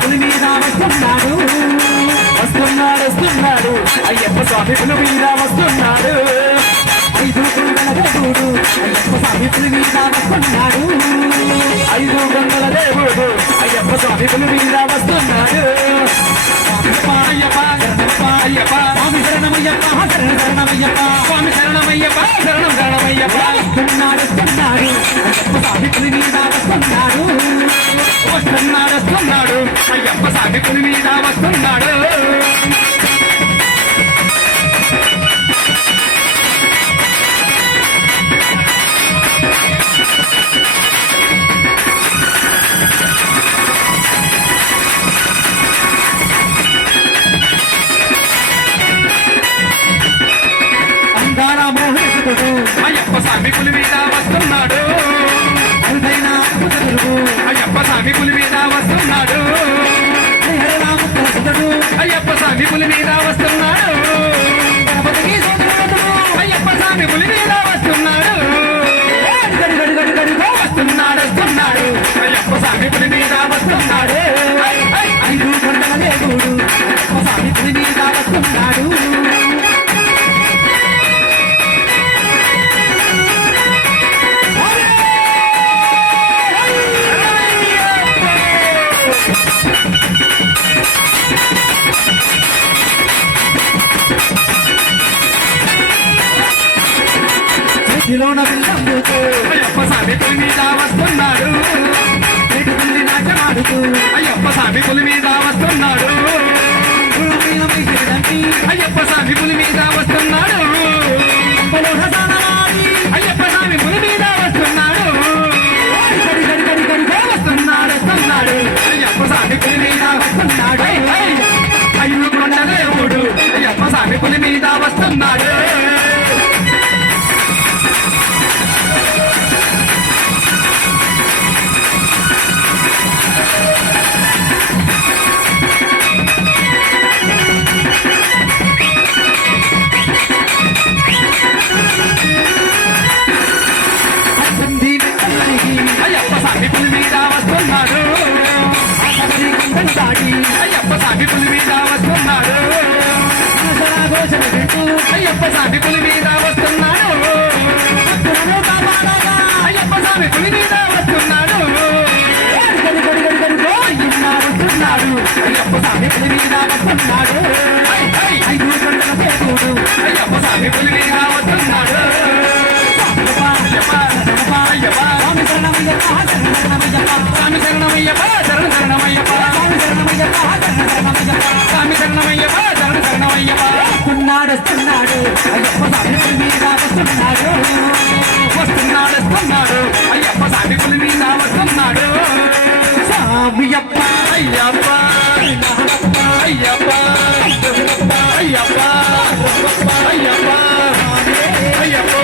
పులి మీద వస్తున్నాడు వస్తున్నాడు వస్తున్నాడు అయ్యప్ప స్వామి పులి మీద వస్తున్నాడు ఐదు గంగల దేవుడు అయ్యప్ప స్వామి పులి మీద వస్తున్నాడు ఐదు గంగల దేవుడు అయ్యప్ప స్వామి పులి మీద వస్తున్నాడు అయ్యప్ప అయ్యప్ప స్వామి శరణమయ్యప్ప శరణ శరణమయ్యప్ప స్వామి శరణమయ్యప్ప శరణం శరణమయ్యప్ప వస్తున్నాడు వస్తున్నాడు అయ్యప్ప స్వామి పులి మీద వస్తున్నాడు వస్తున్నాడు వస్తున్నాడు అయ్యప్ప స్వామి పులి మీద వస్తున్నాడు అయ్యప్ప స్వామి పులి మీద వస్తున్నాడు అరుదైన అయ్యప్ప స్వామి పులి మీద వస్తున్నాడు అయ్యప్ప స్వామి పులి మీద వస్తున్నాడు అయ్యప్ప స్వామి పులి మీద వస్తున్నాడు వస్తున్నాడు వస్తున్నాడు అయ్యప్ప స్వామి పులి మీద వస్తున్నాడు ఐదు గంటల దేవుడు అయ్యప్ప స్వామి పులి మీద వస్తున్నాడు అయ్యప్ప స్వామి పులి మీద వస్తున్నాడు అయ్యప్ప స్వామి పులి మీద వస్తున్నాడు అయ్యప్ప స్వామి పులి మీద వస్తున్నాడు అయ్యప్ప స్వామి పులి మీద వస్తున్నాడు వస్తున్నాడు వస్తున్నాడు అయ్యప్ప స్వామి పులి మీద వస్తున్నాడు ఐదు కొండ దేవుడు అయ్యప్ప స్వామి పులి మీద వస్తున్నాడు అయ్యప్ప స్వామి పులి మీద వస్తున్నాడు అయ్యప్ప స్వామి పులి మీద వస్తున్నాడు అయ్యప్ప స్వామి పులి మీద వస్తున్నాడు అయ్యప్ప స్వామి పులి మీద వస్తున్నాడు వస్తున్నాడు అయ్యప్ప స్వామి పులి మీద వస్తున్నాడు ఐదు గంటల దేవుడు అయ్యప్ప స్వామి పులి మీద వస్తున్నాడు స్వామి శరణమయ్యప్ప స్వామి శరణమయ్యప్ప శరణ శరణమయ్యప్ప స్వామి శరణమయ్యప్ప శరణ శరణమయ్యప్ప వస్తున్నాడు వస్తున్నాడు అయ్యప్ప స్వామి పులి మీద వస్తున్నాడు వస్తున్నాడు వస్తున్నాడు అయ్యప్ప స్వామి పులి మీద వస్తున్నాడు స్వామియప్ప అయ్యప్ప అయ్యప్ప అయ్యప్ప అయ్యప్ప అయ్యప్ప